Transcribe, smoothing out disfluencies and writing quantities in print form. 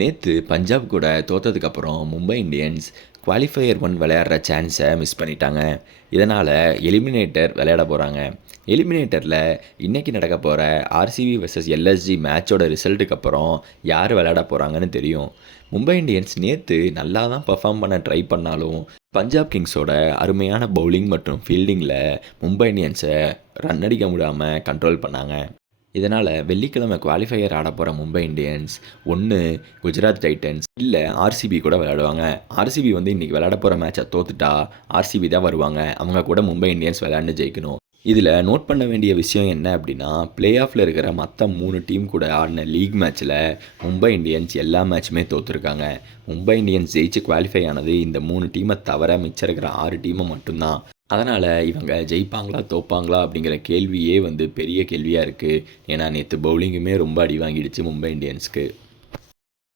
நேற்று பஞ்சாப் கூட தோத்ததுக்கப்புறம் Mumbai Indians qualifier 1 விளையாடுற சான்ஸை மிஸ் பண்ணிட்டாங்க. இதனால் எலிமினேட்டர் விளையாட போகிறாங்க. எலிமினேட்டரில் இன்றைக்கி நடக்க போகிற ஆர்சிபி vs எல்எஸ்ஜி மேட்சோட ரிசல்ட்டுக்கு அப்புறம் யார் விளையாட போகிறாங்கன்னு தெரியும். மும்பை இந்தியன்ஸ் நேற்று நல்லா தான் பர்ஃபார்ம் பண்ண ட்ரை பண்ணாலும் பஞ்சாப் கிங்ஸோட அருமையான பவுலிங் மற்றும் ஃபீல்டிங்கில் மும்பை இந்தியன்ஸை ரன் அடிக்க முடியாமல் கண்ட்ரோல் பண்ணாங்க. இதனால் வெள்ளிக்கிழமை குவாலிஃபையர் ஆட போகிற மும்பை இந்தியன்ஸ் ஒன்று குஜராத் டைட்டன்ஸ் இல்லை ஆர்சிபி கூட விளையாடுவாங்க. ஆர்சிபி இன்றைக்கி விளையாட போகிற மேட்சை தோத்துட்டா ஆர்சிபி தான் வருவாங்க. அவங்க கூட மும்பை இந்தியன்ஸ் விளையாண்டு ஜெயிக்கணும். இதில் நோட் பண்ண வேண்டிய விஷயம் என்ன அப்படின்னா, பிளே ஆஃபில் இருக்கிற மற்ற 3 டீம் கூட ஆடின லீக் மேட்ச்சில் மும்பை இந்தியன்ஸ் எல்லா மேட்சுமே தோற்றுருக்காங்க. மும்பை இந்தியன்ஸ் ஜெயிச்சு குவாலிஃபை ஆனது இந்த 3 டீமை தவிர மிச்சம் இருக்கிற 6 டீமை மட்டும்தான். அதனால் இவங்க ஜெயிப்பாங்களா தோப்பாங்களா அப்படிங்கிற கேள்வியே பெரிய கேள்வியாக இருக்குது. ஏன்னா நேற்று பவுலிங்குமே ரொம்ப அடி வாங்கிடுச்சு மும்பை இந்தியன்ஸ்க்கு.